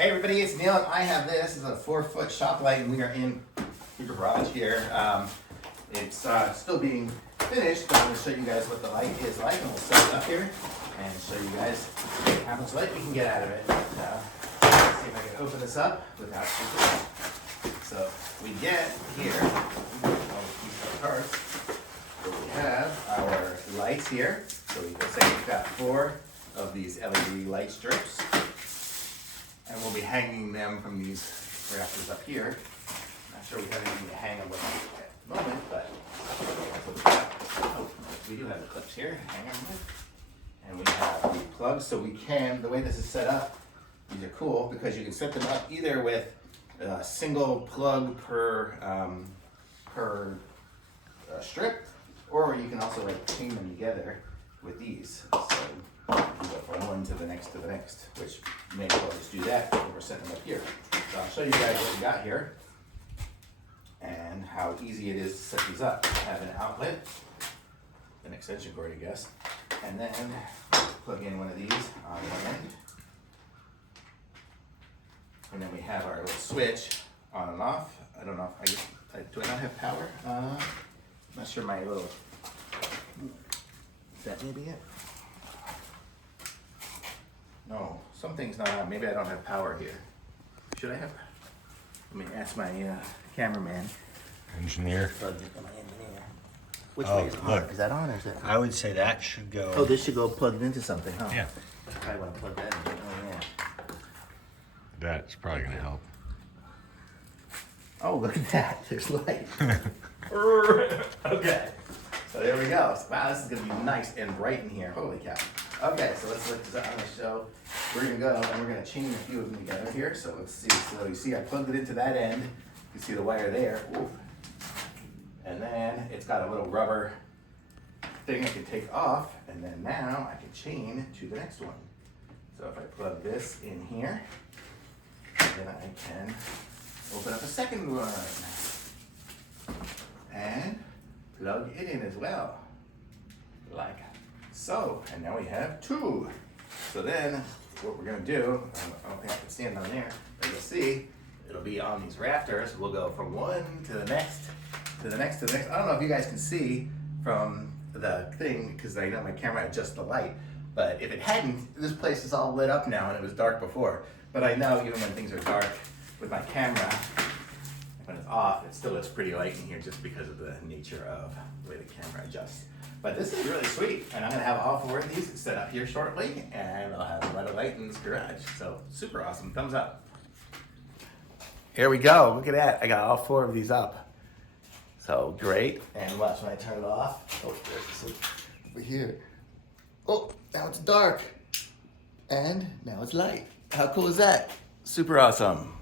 Hey everybody, it's Neil and I have this. This is a 4-foot shop light and we are in the garage here. It's still being finished, but I'm going to show you guys what the light is like, and we'll set it up here and show you guys how much light we can get out of it. Let's see if I can open this up without shaking. So we get here all these parts. So we have our lights here. So we can say we've got 4 of these LED light strips. And we'll be hanging them from these rafters up here. Not sure we have anything to hang them with at the moment, but that's what we got. Oh, we do have the clips here to hang them with. And we have the plugs, so we can, the way this is set up, these are cool because you can set them up either with a single plug per strip, or you can also like chain them together with these. So you go from one to the next, which you may as well just do that when we're setting them up here. So I'll show you guys what we got here and how easy it is to set these up. I have an outlet, an extension cord, I guess, and then plug in one of these on one end. And then we have our little switch on and off. I don't know if do I not have power? I'm not sure my little, is that maybe it? No, something's not on. Maybe I don't have power here. Should I have? Let me ask my cameraman. Engineer. My engineer. Which way is it on? Is that on or is that? I would say that should go. Oh, this should go plugged into something, huh? Yeah. I probably want to plug that in. Oh, yeah. That's probably going to help. Oh, look at that. There's light. Okay. So there we go. Wow, this is going to be nice and bright in here. Holy cow. Okay, so let's look this up on the show. We're going to go and we're going to chain a few of them together here. So let's see. So you see I plugged it into that end. You see the wire there. Ooh. And then it's got a little rubber thing I can take off. And then now I can chain to the next one. So if I plug this in here, then I can open up a second one. And plug it in as well. Like so, and now we have 2. So then, what we're gonna do, I don't think I can stand on there, but you'll see, it'll be on these rafters. We'll go from one to the next, to the next, to the next. I don't know if you guys can see from the thing, because I know my camera adjusts the light, but if it hadn't, this place is all lit up now and it was dark before. But I know even when things are dark with my camera, when it's off, it still looks pretty light in here just because of the nature of the way the camera adjusts. But this is really sweet, and I'm gonna have all 4 of these set up here shortly, and I'll have a lot of light in this garage. So super awesome, thumbs up. Here we go, look at that. I got all 4 of these up. So great, and watch when I turn it off. Oh, there's some over here. Oh, now it's dark, and now it's light. How cool is that? Super awesome.